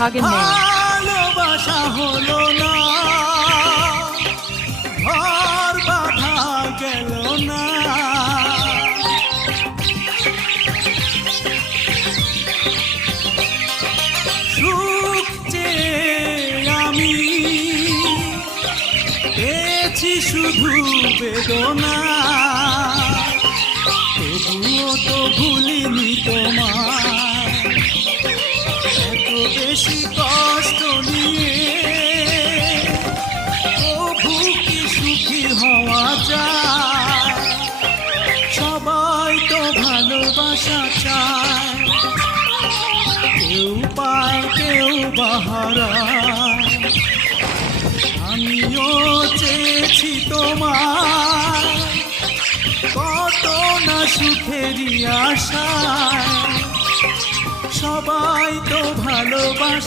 하겠네요. ভালোবাসা হলো না, ঘর বাঁধা গেল না। সুখ চেয়ে আমি পেয়েছি শুধু বেদনা, তবুও তো ভুলিনি তোমার এত বেশি কষ্ট নিয়ে। প্রভু কি সুখী হওয়া যায়, সবাই তো ভালোবাসা চায়, কেউ পায় কেউ বাহারায়। আমিও চেয়েছি তোমার কত না সুখেরই আশায়, সবাই তো ভালোবাসে।